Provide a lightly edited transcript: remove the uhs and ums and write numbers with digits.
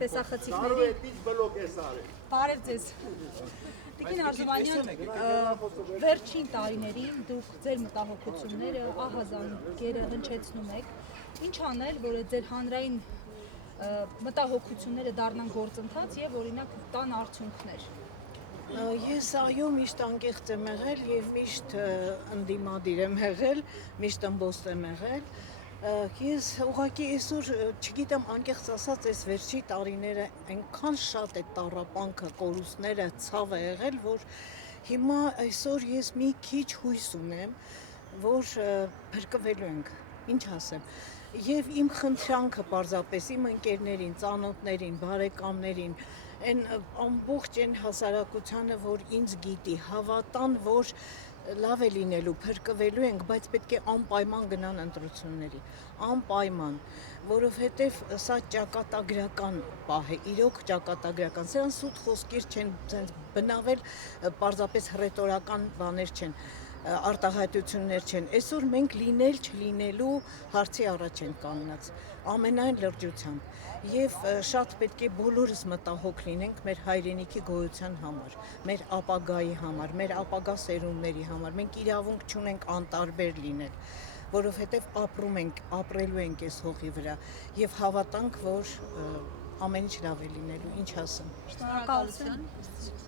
Տեսախցիկների բարև ձեզ։ Տիկին Արզումանյան, վերջին տարիներին դուք ձեր մտահոգությունները ահազանգերը հնչեցնում եք։ Ինչ անել, որ ձեր հանրային մտահոգությունները դառնան գործընթաց եւ օրինակ տան արդյունքներ։ Ես այո միշտ անկեղծ եմ եղել եւ միշտ ընդդիմադիր եմ եղել, միշտ ըմբոստ եմ եղել։ Ես ուղղակի այսօր չգիտեմ անկեղծ ասած այս վերջի տարիները այնքան շատ է տառապանքը, կորուստները, ցավը եղել, որ հիմա այսօր ես մի քիչ հույս ունեմ, որ փրկվելու ենք, ինչ ասեմ։ Եվ իմ խնդրանքը պարզապես իմ ընկերներին, ծանոթներին, բարեկամներին, այն ամբողջ այն հասարակությանը, որ ինձ գիտի, հավատան, որ լավ է լինելու, փրկվելու ենք, բայց պետք է անպայման գնան ընտրությունների, անպայման, որովհետև սա ճակատագրական պահ է, իրոք ճակատագրական, սրանց սուտ խոսքեր չեն, բնավել պարզապես հռետորական բաներ չեն, արտահայտություններ չեն, այսօր մենք լինել չլինելու հարցի առաջ են կանգնած, ամենայն լրջությամբ, և շատ պետք է բոլորս մտահոգ լինենք մեր հայրենիքի գոյության համար, մեր ապագայի համար, մեր ապագա սերունդների համար, մենք իրավունք չունենք անտարբեր լինել, որովհետև ապրում ենք, ապրելու ենք այս հողի վրա և հավատանք, որ ամեն ինչ լավ է լինելու, ինչ ասեմ։ Շնորհակալություն։